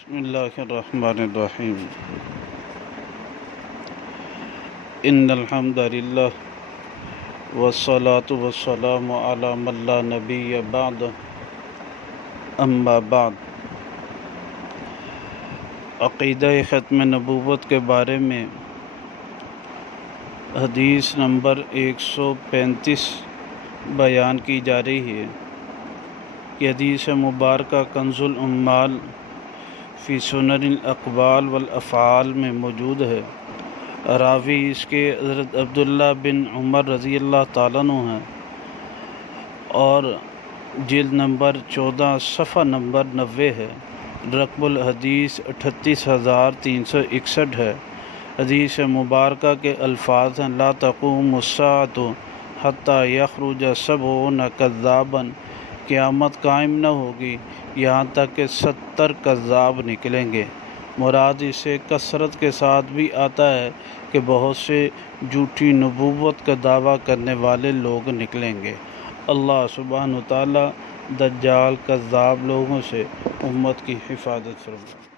بسم اللہ الرحمن الرحیم ان الحمد للہ والصلاة والسلام علی من لا نبی بعد اما بعد عقیدہ ختم نبوت کے بارے میں حدیث نمبر 135 بیان کی جا رہی ہے. یہ حدیث مبارکہ کنز العمال فی سنن الاقوال والافعال میں موجود ہے. راوی اس کے حضرت عبداللہ بن عمر رضی اللہ تعالیٰ عنہ ہیں اور جلد نمبر 14 صفحہ نمبر 90 ہے. رقم الحدیث 38361 ہے. حدیث مبارکہ کے الفاظ ہیں: لا تقوم الساعة حتیٰ یخرج 70 کذابا، قیامت قائم نہ ہوگی یہاں تک کہ 70 کذاب نکلیں گے. مراد اسے کثرت کے ساتھ بھی آتا ہے کہ بہت سے جھوٹی نبوت کا دعویٰ کرنے والے لوگ نکلیں گے. اللہ سبحانہ وتعالیٰ دجال کذاب لوگوں سے امت کی حفاظت فرمائے.